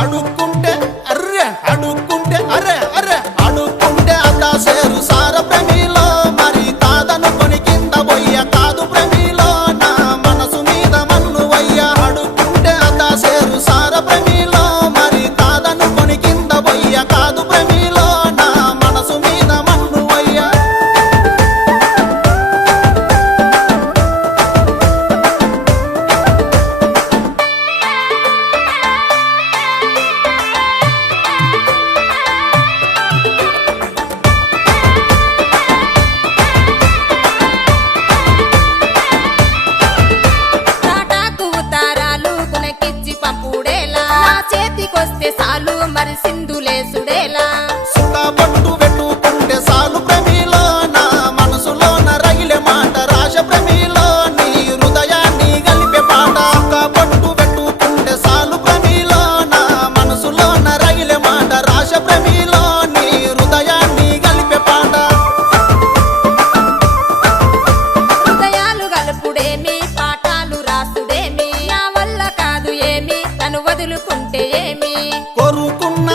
అడుక్కుంటే అర్రె అడుక్కుంటే అరే అరే అడుక్కుంటే అద్దా సేరు సార ప్రేమిలో మరి కాదనుకొని కింద పోయ్య కాదు ప్రేమిలో నా మనసు మీద మన్ను వయ్య అడుక్కుంటే అద్దా సేరు సార ప్రేమిలో మరి కాదనుకొని కింద పోయ్య కాదు ప్రేమిలో నా మనసు మీద మన్ను వయ్య తాటాకు ఉతారాలు కునకిచ్చి పంపుడేలా నా చేతికొస్తే సాలు మరి సింధులేసుడేలా సుఖపట్టు పెట్టుకుంటే సాలు ప్రేమిలో నా మనసులోన రగిలే మాట రాశ ప్రేమిలో నీ హృదయాన్ని గలిపే పాట సుఖపట్టు పెట్టుకుంటే సాలు ప్రేమిలో నా మనసులోన రగిలే మాట రాశ ప్రేమిలో నీ హృదయాన్ని గలిపే పాట హృదయాలు గలుపుడేమి పాఠాలు రాసుడేమి నా వల్ల కాదు ఏమి తను వదులుకుంటే ఏమి కొరుకున్న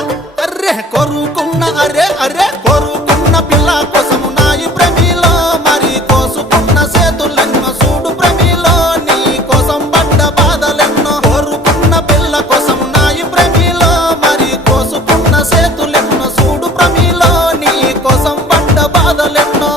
అరే అరే కొరుకున్న పిల్ల కోసము నాయి ప్రేమిలో మరి కోసుకున్న చేతులెన్నో చూడు ప్రేమిలో నీ కోసం పడ్డ బాధలెన్నో కోరుకున్న పిల్ల కోసం నాయి ప్రేమిలో మరి కోసుకున్న చేతులెన్నో చూడు ప్రేమిలో నీ కోసం పడ్డ బాధలెన్నో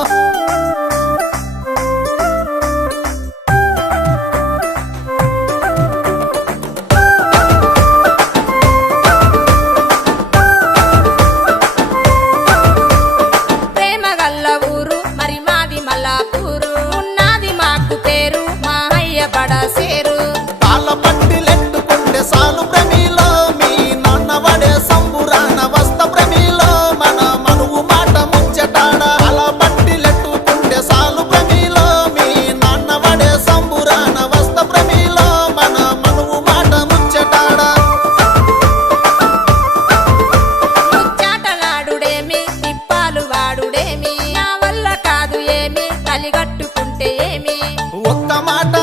ప్రేమ గల్ల ఊరు మరి మాది మల్లాపూరు ఉన్నది మాకు పేరు మా అయ్య బడసేరు తాళ్ళ పట్టిలెట్టుకుంటే సాలు ప్రేమిలో మీ నాన్న వడే సంబురాన వస్త ప్రేమిలో మన మనువు మాట ముచ్చటాడ అలా పట్టిలెట్టుకుంటే సాలు ప్రేమిలో మీ నాన్న వడే సంబురాన వస్త ప్రేమిలో మన మనువు మాట ముచ్చటాడ ముచ్చాటలాడుడేమి తిప్పాలు వాడుడేమి నా వల్ల కాదు ఏమి కలిగట్టుకుంటే ఏమి ఒక్క మాట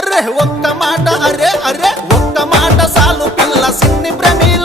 అరే ఒక్క మాట అరే అరే ఒక్క మాట సాలు పిల్ల సిన్ని ప్రేమిలో